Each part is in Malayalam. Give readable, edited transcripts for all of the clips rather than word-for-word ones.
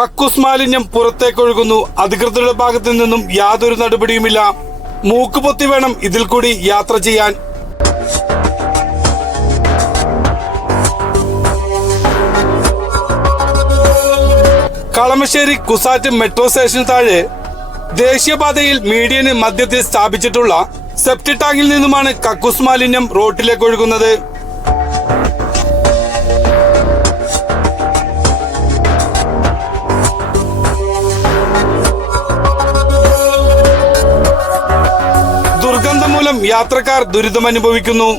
കക്കൂസ് മാലിന്യം പുറത്തേക്കൊഴുകുന്നു. അധികൃതരുടെ ഭാഗത്തു നിന്നും യാതൊരു നടപടിയുമില്ല. മൂക്കുപൊത്തി വേണം ഇതിൽ കൂടി യാത്ര ചെയ്യാൻ. കളമശ്ശേരി കുസാറ്റ് മെട്രോ സ്റ്റേഷന് താഴെ ദേശീയപാതയിൽ മീഡിയന് മധ്യത്തിൽ സ്ഥാപിച്ചിട്ടുള്ള സെപ്റ്റി ടാങ്കിൽ നിന്നുമാണ് കക്കൂസ് മാലിന്യം റോഡിലേക്ക് ഒഴുകുന്നത്. ദുർഗന്ധം മൂലം യാത്രക്കാർ ദുരിതമനുഭവിക്കുന്നു.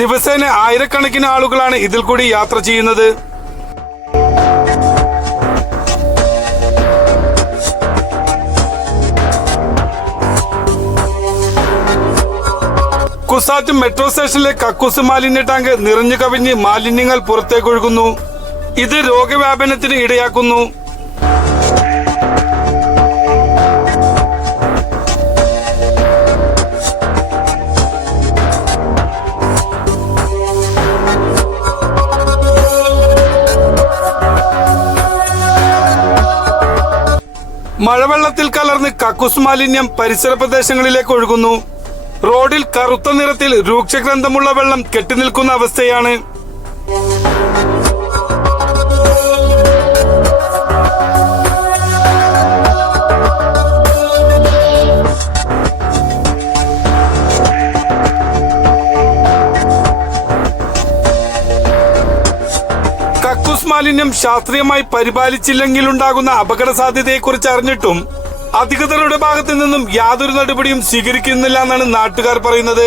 ദിവസേന ആയിരക്കണക്കിന് ആളുകളാണ് ഇതിൽ കൂടി യാത്ര ചെയ്യുന്നത്. കുസാറ്റ് മെട്രോ സ്റ്റേഷനിലെ കക്കൂസ് മാലിന്യ ടാങ്ക് നിറഞ്ഞു കവിഞ്ഞ് മാലിന്യങ്ങൾ പുറത്തേക്കൊഴുകുന്നു. ഇത് രോഗവ്യാപനത്തിന് ഇടയാക്കുന്നു. മഴവെള്ളത്തിൽ കലർന്ന് കക്കൂസ് മാലിന്യം പരിസര പ്രദേശങ്ങളിലേക്ക് ഒഴുകുന്നു. റോഡിൽ കറുത്ത നിറത്തിൽ രൂക്ഷഗന്ധമുള്ള വെള്ളം കെട്ടിനിൽക്കുന്ന അവസ്ഥയാണ്. കക്കൂസ് മാലിന്യം ശാസ്ത്രീയമായി പരിപാലിച്ചില്ലെങ്കിലുണ്ടാകുന്ന അപകട സാധ്യതയെക്കുറിച്ച് അറിഞ്ഞിട്ടും അധികൃതരുടെ ഭാഗത്തു നിന്നും യാതൊരു നടപടിയും സ്വീകരിക്കുന്നില്ല എന്നാണ് നാട്ടുകാർ പറയുന്നത്.